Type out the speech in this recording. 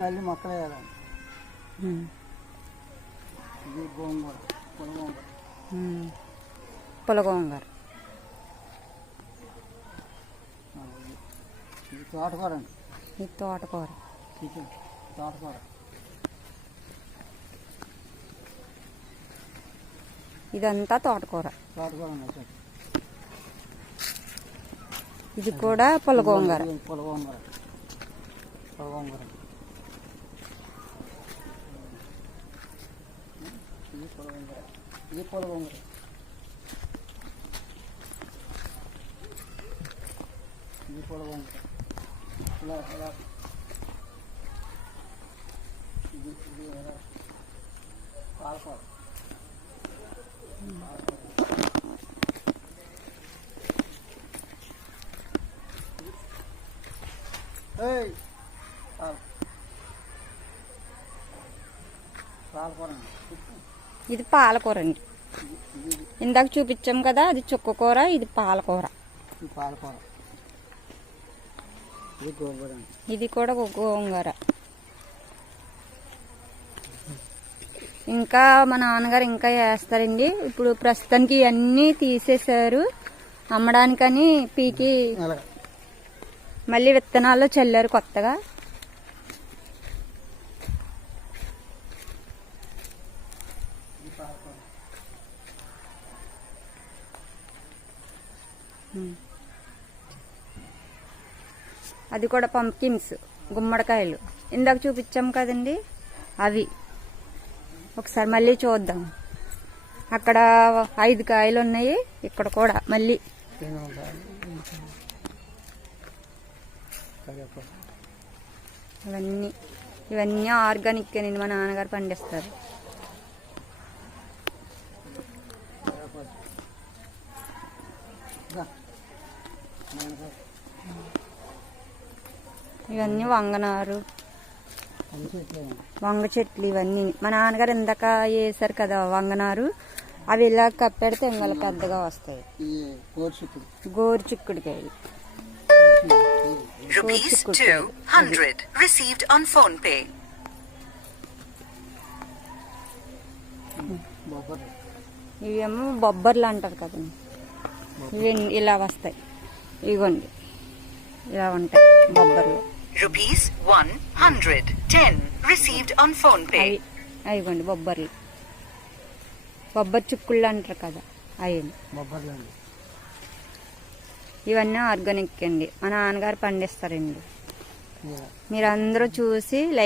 తల్లి మొక్కలు వేయాలండి. ఇది గోంగూర, పులగోంగూర. ఇది తోటకూర అండి. ఇది తోటకూర. తోటకూర ఇదంతా తోటకూర. తోటకూర అండి. ఇది కూడా పులగోంగూర. పులగోంగూర పులగోంగూర ఇది పులగోంగూర. ఇది పులగోంగూర. ఇది పులగోంగూర. ఇలా ఇలా ఇది ఇది పాలకూర. ఇది పాలకూర అండి. ఇందాక చూపించాం కదా, అది చుక్కకూర, ఇది పాలకూర. ఇది కూడా గోంగూర. ఇంకా మా నాన్నగారు ఇంకా వేస్తారండి. ఇప్పుడు ప్రస్తుతానికి ఇవన్నీ తీసేశారు, అమ్మడానికని పీకి మళ్ళీ విత్తనాల్లో చల్లారు కొత్తగా. అది కూడా పంకిన్స్, గుమ్మడికాయలు ఇందాక చూపించాం కదండి, అవి ఒకసారి మళ్ళీ చూద్దాం. అక్కడ 5 కాయలు ఉన్నాయి, ఇక్కడ కూడా మళ్ళీ ఇవన్నీ ఆర్గానిక్ అని మా నాన్నగారు పండిస్తారు. ఇవన్నీ వంగనారు, వంగ చెట్లు. ఇవన్నీ మా నాన్నగారు ఇందాక వేసారు కదా వంగనారు, అవి ఇలా కప్పెడితే ఇంగలు పెద్దగా వస్తాయి. గోరు చిక్కుడుకాయలు. ₹200 received on phone pay. ఇవేమో బొబ్బర్లు అంటారు కదండి, ఇవి ఇలా వస్తాయి. ఇవ్వండి, ఇలా ఉంటాయి బొబ్బర్లు. ₹110 received on phone pay. ఇవ్వండి బొబ్బర్లు, బొబ్బర్ చిక్కుళ్ళు అంటారు కదా, అవి. ఇవన్నీ ఆర్గానిక్ అండి, మా నాన్నగారు పండిస్తారండి. మీరందరూ చూసి లైక్